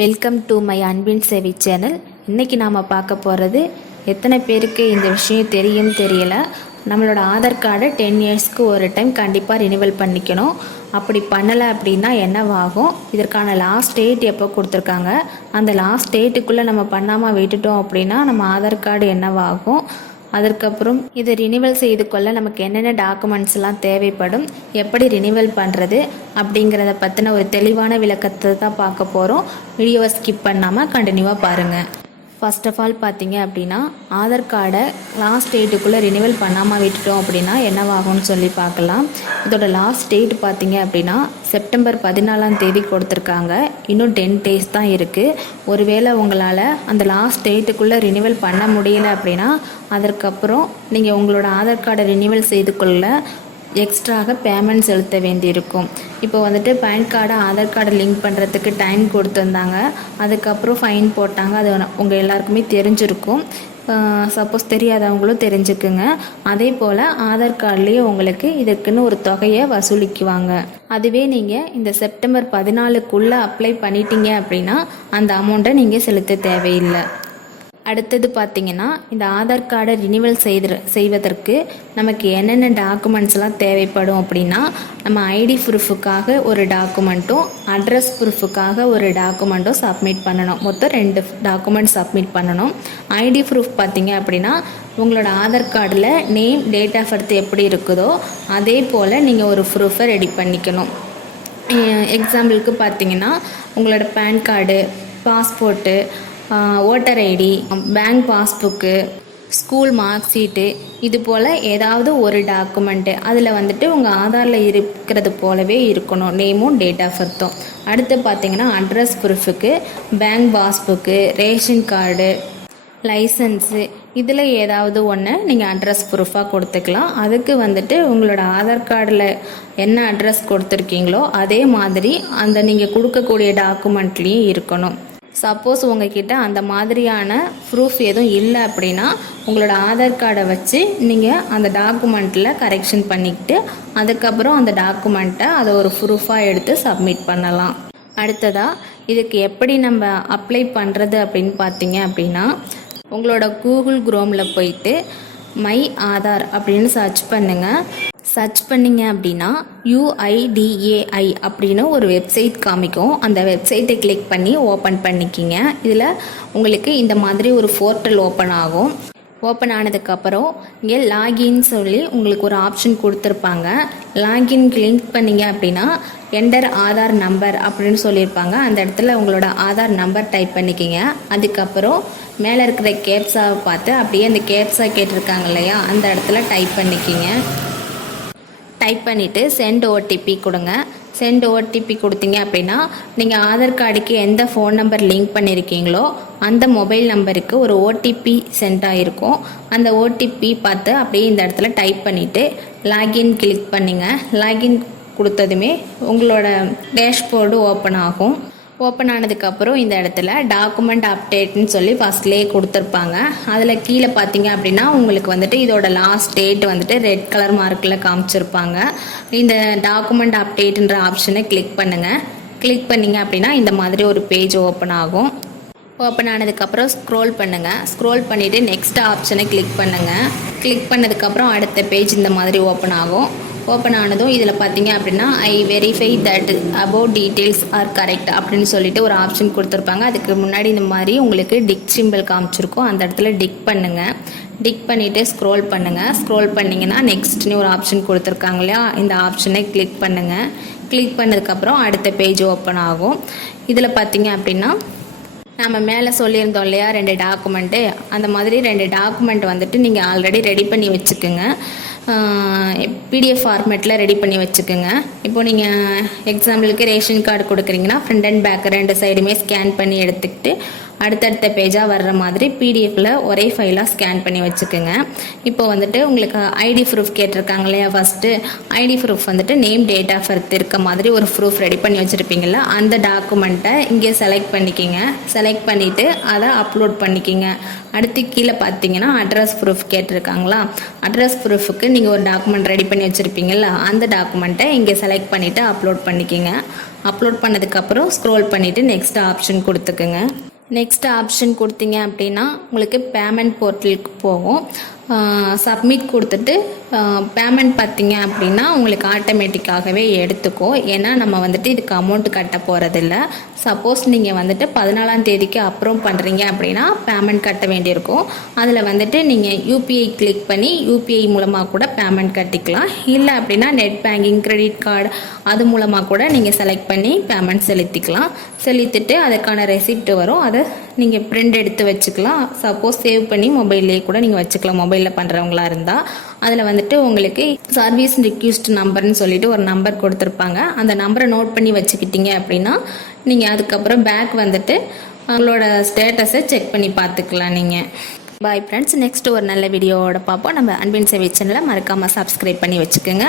Welcome to my அன்பின் சேவை channel. இன்றைக்கி நாம் பார்க்க போகிறது, எத்தனை பேருக்கு இந்த விஷயம் தெரியும் தெரியல, நம்மளோட ஆதார் கார்டை 10 இயர்ஸ்க்கு ஒரு டைம் கண்டிப்பாக ரினிவல் பண்ணிக்கணும். அப்படி பண்ணலை அப்படின்னா என்னவாகும், இதற்கான லாஸ்ட் டேட் எப்போ கொடுத்துருக்காங்க, அந்த லாஸ்ட் டேட்டுக்குள்ளே நம்ம பண்ணாமல் விட்டுட்டோம் அப்படின்னா நம்ம ஆதார் கார்டு என்னவாகும், அதற்கப்புறம் இதை ரினிவல் செய்து கொள்ள நமக்கு என்னென்ன டாக்குமெண்ட்ஸ்லாம் தேவைப்படும், எப்படி ரினிவல் பண்ணுறது அப்படிங்கிறத பற்றின ஒரு தெளிவான விளக்கத்தை தான் பார்க்க போகிறோம். வீடியோவை ஸ்கிப் பண்ணாமல் கண்டினியூவாக பாருங்கள். ஃபர்ஸ்ட் ஆஃப் ஆல் பார்த்தீங்க அப்படின்னா, ஆதார் கார்டை லாஸ்ட் டேட்டுக்குள்ளே ரினிவல் பண்ணாமல் விட்டுட்டோம் அப்படின்னா என்னவாகும்னு சொல்லி பார்க்கலாம். இதோட லாஸ்ட் டேட் பார்த்தீங்க அப்படின்னா செப்டம்பர் 14 கொடுத்துருக்காங்க. இன்னும் 10 days தான் இருக்குது. ஒருவேளை உங்களால் அந்த லாஸ்ட் டேட்டுக்குள்ளே ரினிவல் பண்ண முடியலை அப்படின்னா அதற்கப்புறம் நீங்கள் உங்களோட ஆதார் கார்டை ரினிவல் செய்து கொள்ள எக்ஸ்ட்ராக பேமெண்ட் செலுத்த வேண்டியிருக்கும். இப்போ வந்துட்டு பேன் கார்டை ஆதார் கார்டை லிங்க் பண்ணுறதுக்கு டைம் கொடுத்துருந்தாங்க, அதுக்கப்புறம் ஃபைன் போட்டாங்க. அது உங்கள் எல்லாருக்குமே தெரிஞ்சிருக்கும். சப்போஸ் தெரியாதவங்களும் தெரிஞ்சுக்குங்க. அதே போல் ஆதார் கார்ட்லேயே உங்களுக்கு இதுக்குன்னு ஒரு தொகையை வசூலிக்குவாங்க. அதுவே நீங்கள் இந்த செப்டம்பர் 14 அப்ளை பண்ணிட்டீங்க அப்படின்னா அந்த அமௌண்ட்டை நீங்கள் செலுத்த தேவையில்லை. அடுத்தது பார்த்திங்கன்னா, இந்த ஆதார் கார்டை ரினிவல் செய்வதற்கு நமக்கு என்னென்ன டாக்குமெண்ட்ஸ்லாம் தேவைப்படும் அப்படின்னா, நம்ம ஐடி ப்ரூஃபுக்காக ஒரு டாக்குமெண்ட்டும் அட்ரஸ் ப்ரூஃபுக்காக ஒரு டாக்குமெண்ட்டும் சப்மிட் பண்ணணும். மொத்தம் 2 டாக்குமெண்ட் சப்மிட் பண்ணணும். ஐடி ப்ரூஃப் பார்த்திங்க அப்படின்னா உங்களோட ஆதார் கார்டில் நேம், டேட் ஆஃப் பர்த் எப்படி இருக்குதோ அதே போல் நீங்கள் ஒரு ப்ரூஃபை ரெடி பண்ணிக்கணும். எக்ஸாம்பிளுக்கு பார்த்திங்கன்னா உங்களோட pan card, passport, voter ID, bank passbook, school mark sheet, இது போல் ஏதாவது ஒரு டாக்குமெண்ட்டு அதில் வந்துட்டு உங்கள் ஆதாரில் இருக்கிறது போலவே இருக்கணும், நேமும் டேட் ஆஃப் பர்த்தும். அடுத்து பார்த்திங்கன்னா அட்ரஸ் ப்ரூஃபுக்கு bank passbook, ration card, license, இதில் ஏதாவது ஒன்று நீங்கள் அட்ரஸ் ப்ரூஃபாக கொடுத்துக்கலாம். அதுக்கு வந்துட்டு உங்களோட ஆதார் கார்டில் என்ன அட்ரஸ் கொடுத்துருக்கீங்களோ அதே மாதிரி அந்த நீங்கள் கொடுக்கக்கூடிய டாக்குமெண்ட்லேயும் இருக்கணும். சப்போஸ் உங்ககிட்ட அந்த மாதிரியான ப்ரூஃப் எதுவும் இல்லை அப்படின்னா உங்களோட ஆதார் கார்டை வச்சு நீங்கள் அந்த டாக்குமெண்ட்டில் கரெக்ஷன் பண்ணிக்கிட்டு அதுக்கப்புறம் அந்த டாக்குமெண்ட்டை அதை ஒரு ப்ரூஃபாக எடுத்து சப்மிட் பண்ணலாம். அடுத்ததாக இதுக்கு எப்படி நம்ம அப்ளை பண்ணுறது அப்படின்னு பார்த்தீங்க அப்படின்னா, உங்களோட கூகுள் குரோமில் போயிட்டு மை ஆதார் அப்படின்னு சர்ச் பண்ணுங்கள். சர்ச் பண்ணிங்க அப்படின்னா UIDAI அப்படின்னு ஒரு வெப்சைட் காமிக்கும். அந்த வெப்சைட்டை கிளிக் பண்ணி ஓப்பன் பண்ணிக்கிங்க. இதில் உங்களுக்கு இந்த மாதிரி ஒரு போர்ட்டல் ஓப்பன் ஆகும். ஓப்பன் ஆனதுக்கப்புறம் இங்கே லாகின் சொல்லி உங்களுக்கு ஒரு ஆப்ஷன் கொடுத்துருப்பாங்க. லாகின் கிளிக் பண்ணிங்க அப்படின்னா என்டர் ஆதார் நம்பர் அப்படின்னு சொல்லியிருப்பாங்க. அந்த இடத்துல உங்களோட ஆதார் நம்பர் டைப் பண்ணிக்கிங்க. அதுக்கப்புறம் மேலே இருக்கிற கேப்ஸாவை பார்த்து அப்படியே அந்த கேப்ஸா கேட்டிருக்காங்க இல்லையா, அந்த இடத்துல டைப் பண்ணிக்கிங்க. டைப் பண்ணிவிட்டு சென்ட் OTP கொடுங்க. சென்ட் OTP கொடுத்தீங்க அப்படின்னா நீங்கள் ஆதார் கார்டுக்கு எந்த ஃபோன் நம்பர் லிங்க் பண்ணியிருக்கீங்களோ அந்த மொபைல் நம்பருக்கு ஒரு OTP சென்ட் ஆகிருக்கும். அந்த OTP பார்த்து அப்படியே இந்த இடத்துல டைப் பண்ணிவிட்டு லாகின் கிளிக் பண்ணிங்க. லாகின் கொடுத்ததுமே உங்களோட டேஷ்போர்டு ஓப்பன் ஆகும். ஓப்பன் ஆனதுக்கப்புறம் இந்த இடத்துல டாக்குமெண்ட் அப்டேட்னு சொல்லி ஃபஸ்ட்லேயே கொடுத்துருப்பாங்க. அதில் கீழே பார்த்தீங்க அப்படின்னா உங்களுக்கு வந்துட்டு இதோட லாஸ்ட் டேட் வந்துட்டு ரெட் கலர் மார்க்கில் காமிச்சிருப்பாங்க. இந்த டாக்குமெண்ட் அப்டேட்டுன்ற ஆப்ஷனை கிளிக் பண்ணுங்கள். கிளிக் பண்ணிங்க அப்படின்னா இந்த மாதிரி ஒரு பேஜ் ஓப்பன் ஆகும். ஓப்பன் ஆனதுக்கப்புறம் ஸ்க்ரோல் பண்ணுங்கள். ஸ்க்ரோல் பண்ணிவிட்டு நெக்ஸ்ட் ஆப்ஷனை கிளிக் பண்ணுங்கள். கிளிக் பண்ணதுக்கப்புறம் அடுத்த பேஜ் இந்த மாதிரி ஓப்பன் ஆகும். ஓப்பன் ஆனதும் இதில் பார்த்தீங்க அப்படின்னா ஐ verify that about details are correct அப்படின்னு சொல்லிட்டு ஒரு ஆப்ஷன் கொடுத்துருப்பாங்க. அதுக்கு முன்னாடி இந்த மாதிரி உங்களுக்கு டிக் சிம்பிள் காமிச்சிருக்கும். அந்த இடத்துல டிக் பண்ணுங்கள். டிக் பண்ணிவிட்டு ஸ்க்ரோல் பண்ணுங்கள். ஸ்க்ரோல் பண்ணிங்கன்னா நெக்ஸ்ட்னு ஒரு ஆப்ஷன் கொடுத்துருக்காங்க இல்லையா, இந்த ஆப்ஷனை கிளிக் பண்ணுங்கள். கிளிக் பண்ணதுக்கப்புறம் அடுத்த பேஜ் ஓப்பன் ஆகும். இதில் பார்த்தீங்க அப்படின்னா நம்ம மேலே சொல்லியிருந்தோம் இல்லையா 2 டாக்குமெண்ட்டு, அந்த மாதிரி 2 டாக்குமெண்ட் வந்துட்டு நீங்கள் ஆல்ரெடி ரெடி பண்ணி வச்சுக்கோங்க. PDF ஃபார்மேட்டில் ரெடி பண்ணி வச்சுக்கோங்க. இப்போது நீங்கள் எக்ஸாம்பிளுக்கு ரேஷன் கார்டு கொடுக்குறீங்கன்னா ஃப்ரண்ட் அண்ட் பேக் 2 சைடுமே ஸ்கேன் பண்ணி எடுத்துக்கிட்டு அடுத்தடுத்த பேஜாக வர்ற மாதிரி பிடிஎஃப்பில் ஒரே ஃபைலாக ஸ்கேன் பண்ணி வச்சுக்கோங்க. இப்போ வந்துட்டு உங்களுக்கு ஐடி ப்ரூஃப் கேட்டிருக்காங்க இல்லையா, ஃபஸ்ட்டு ஐடி ப்ரூஃப் வந்துட்டு நேம், டேட் ஆஃப் பர்த் இருக்க மாதிரி ஒரு ப்ரூஃப் ரெடி பண்ணி வச்சுருப்பீங்களா, அந்த டாக்குமெண்ட்டை இங்கே செலக்ட் பண்ணிக்கிங்க. செலக்ட் பண்ணிவிட்டு அதை அப்லோட் பண்ணிக்கிங்க. அடுத்து கீழே பார்த்தீங்கன்னா அட்ரஸ் ப்ரூஃப் கேட்டிருக்காங்களா, அட்ரஸ் ப்ரூஃபுக்கு நீங்கள் ஒரு டாக்குமெண்ட் ரெடி பண்ணி வச்சுருப்பீங்களா, அந்த டாக்குமெண்ட்டை இங்கே செலக்ட் பண்ணிவிட்டு அப்லோட் பண்ணிக்கிங்க. அப்லோட் பண்ணதுக்கப்புறம் ஸ்க்ரோல் பண்ணிவிட்டு நெக்ஸ்ட் ஆப்ஷன் கொடுத்துக்குங்க. நெக்ஸ்ட் ஆப்ஷன் கொடுத்தீங்க அப்படின்னா உங்களுக்கு பேமெண்ட் போர்ட்டலுக்கு போகும். சப்மிட் கொடுத்துட்டு பேமெண்ட் பார்த்தீங்க அப்படின்னா உங்களுக்கு ஆட்டோமேட்டிக்காகவே எடுத்துக்கும். ஏன்னா நம்ம வந்துட்டு இதுக்கு அமௌண்ட் கட்ட போகிறதில்ல. சப்போஸ் நீங்கள் வந்துட்டு 14ஆம் தேதிக்கு அப்புறம் பண்ணுறீங்க அப்படின்னா பேமெண்ட் கட்ட வேண்டியிருக்கும். அதில் வந்துட்டு நீங்கள் யூபிஐ கிளிக் பண்ணி யூபிஐ மூலமாக கூட பேமெண்ட் கட்டிக்கலாம். இல்லை அப்படின்னா நெட் பேங்கிங், கிரெடிட் கார்டு அது மூலமாக கூட நீங்கள் செலக்ட் பண்ணி பேமெண்ட் செலுத்திக்கலாம். செலுத்திட்டு அதுக்கான ரெசிப்ட் வரும், அதை நீங்கள் பிரிண்ட் எடுத்து வச்சுக்கலாம். சப்போஸ் சேவ் பண்ணி மொபைல்லேயே கூட நீங்கள் வச்சுக்கலாம். மொபைலில் பண்ணுறவங்களா இருந்தால் அதில் வந்துட்டு உங்களுக்கு சர்வீஸ் ரிக்வெஸ்ட் நம்பர்னு சொல்லிட்டு ஒரு நம்பர் கொடுத்துருப்பாங்க. அந்த நம்பரை நோட் பண்ணி வச்சுக்கிட்டீங்க அப்படின்னா நீங்கள் அதுக்கப்புறம் பேக் வந்துட்டு உங்களோட ஸ்டேட்டஸை செக் பண்ணி பார்த்துக்கலாம் நீங்கள். பாய் ஃப்ரெண்ட்ஸ், நெக்ஸ்ட் ஒரு நல்ல வீடியோவோட பார்ப்போம். நம்ம அன்பின் சேவை சேனலை மறக்காமல் சப்ஸ்கிரைப் பண்ணி வச்சுக்கோங்க.